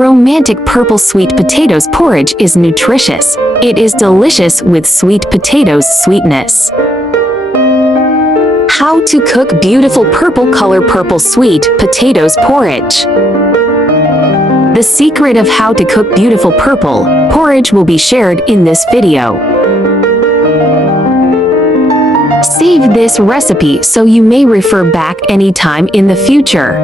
Romantic purple sweet potatoes porridge is nutritious. It is delicious with sweet potatoes sweetness. How to cook beautiful purple color purple sweet potatoes porridge. The secret of how to cook beautiful purple porridge will be shared in this video. Save this recipe so you may refer back anytime in the future.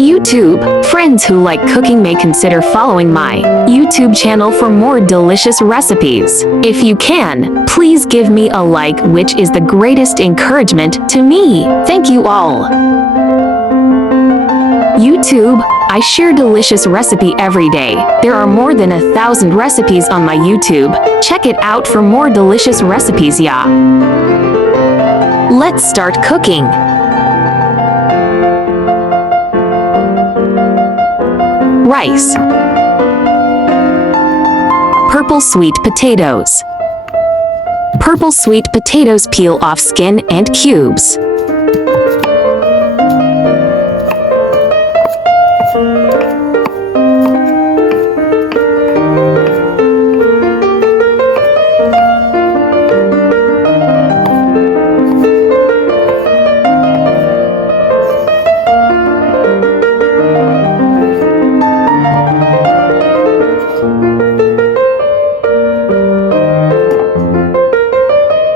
YouTube, friends who like cooking may consider following my YouTube channel for more delicious recipes. If you can, please give me a like, which is the greatest encouragement to me. Thank you all. YouTube, I share delicious recipe every day. There are more than 1,000 recipes on my YouTube. Check it out for more delicious recipes, yeah. Let's start cooking. Rice. Purple sweet potatoes. Purple sweet potatoes, peel off skin and cubes.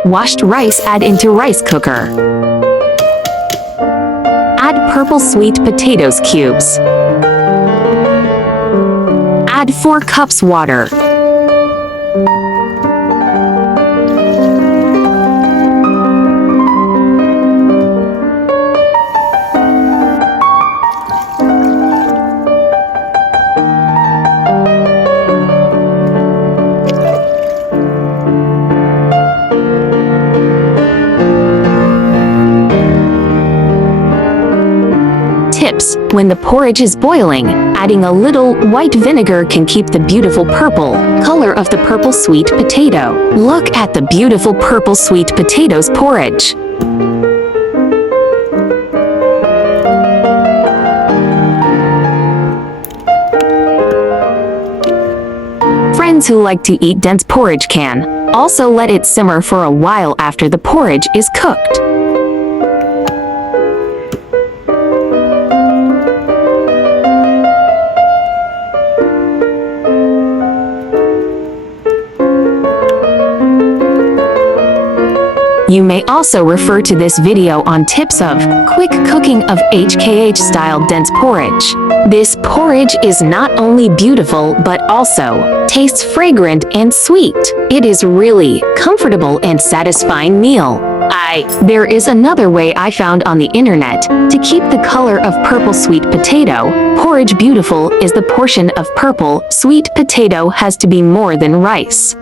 Washed rice add into rice cooker. Add purple sweet potatoes cubes. Add 4 cups water. Tips: when the porridge is boiling, adding a little white vinegar can keep the beautiful purple color of the purple sweet potato. Look at the beautiful purple sweet potatoes porridge. Friends who like to eat dense porridge can also let it simmer for a while after the porridge is cooked. You may also refer to this video on tips of quick cooking of HKH-style dense porridge. This porridge is not only beautiful but also tastes fragrant and sweet. It is really comfortable and satisfying meal. There is another way I found on the internet to keep the color of purple sweet potato porridge beautiful is the portion of purple sweet potato has to be more than rice.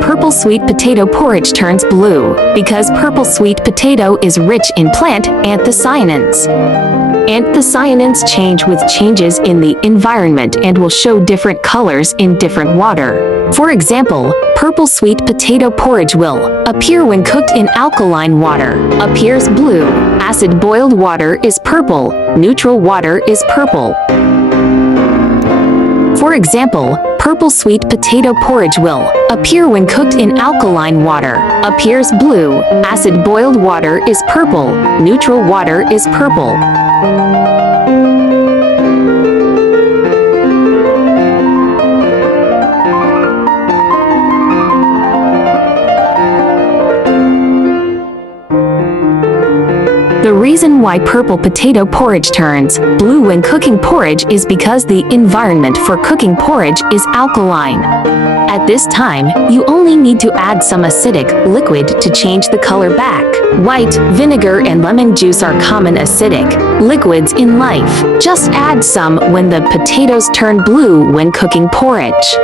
Purple sweet potato porridge turns blue because purple sweet potato is rich in plant anthocyanins. Anthocyanins change with changes in the environment and will show different colors in different water. For example, purple sweet potato porridge will appear when cooked in alkaline water, appears blue. Acid boiled water is purple, neutral water is purple. For example, purple sweet potato porridge will appear when cooked in alkaline water, appears blue. Acid boiled water is purple, neutral water is purple. The reason why purple potato porridge turns blue when cooking porridge is because the environment for cooking porridge is alkaline. At this time, you only need to add some acidic liquid to change the color back. White vinegar and lemon juice are common acidic liquids in life. Just add some when the potatoes turn blue when cooking porridge.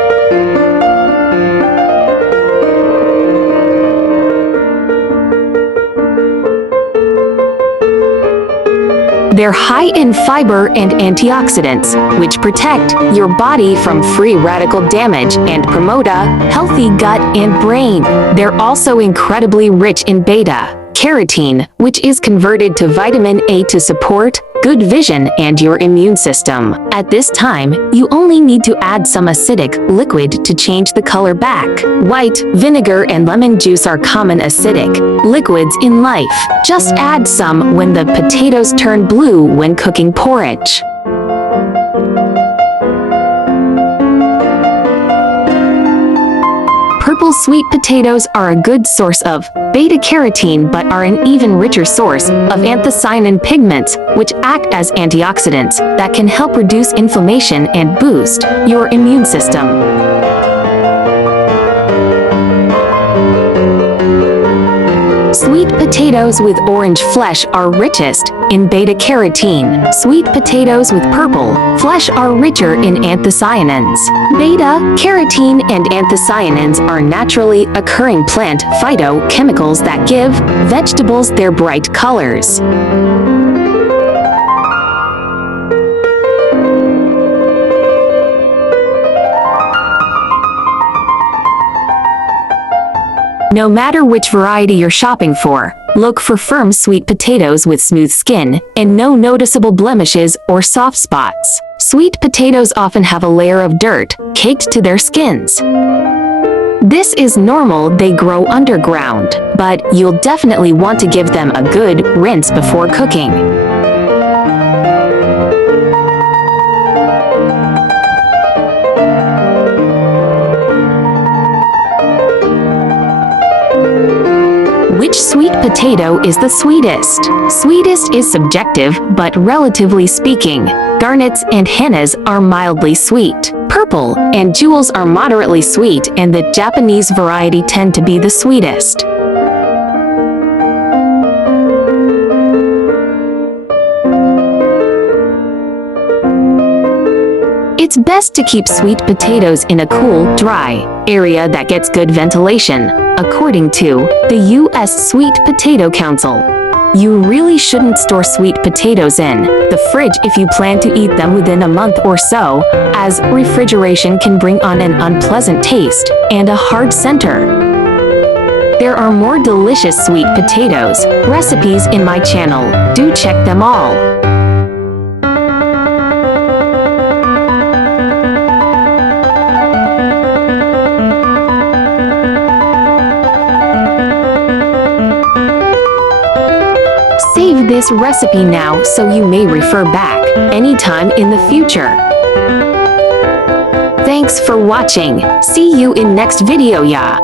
They're high in fiber and antioxidants, which protect your body from free radical damage and promote a healthy gut and brain. They're also incredibly rich in beta-carotene, which is converted to vitamin A to support good vision and your immune system. At this time, you only need to add some acidic liquid to change the color back. White vinegar and lemon juice are common acidic liquids in life. Just add some when the potatoes turn blue when cooking porridge. Purple sweet potatoes are a good source of beta-carotene but are an even richer source of anthocyanin pigments, which act as antioxidants that can help reduce inflammation and boost your immune system. Sweet potatoes with orange flesh are richest in beta-carotene. Sweet potatoes with purple flesh are richer in anthocyanins. Beta-carotene and anthocyanins are naturally occurring plant phytochemicals that give vegetables their bright colors. No matter which variety you're shopping for, look for firm sweet potatoes with smooth skin and no noticeable blemishes or soft spots. Sweet potatoes often have a layer of dirt caked to their skins. This is normal, they grow underground, but you'll definitely want to give them a good rinse before cooking. Which sweet potato is the sweetest? Sweetest is subjective, but relatively speaking, garnets and Hanas are mildly sweet. Purple and jewels are moderately sweet, and the Japanese variety tend to be the sweetest. It's best to keep sweet potatoes in a cool, dry area that gets good ventilation, according to the U.S. Sweet Potato Council. You really shouldn't store sweet potatoes in the fridge if you plan to eat them within a month or so, as refrigeration can bring on an unpleasant taste and a hard center. There are more delicious sweet potatoes recipes in my channel. Do check them all. Save this recipe now so you may refer back anytime in the future. Thanks for watching. See you in next video, ya.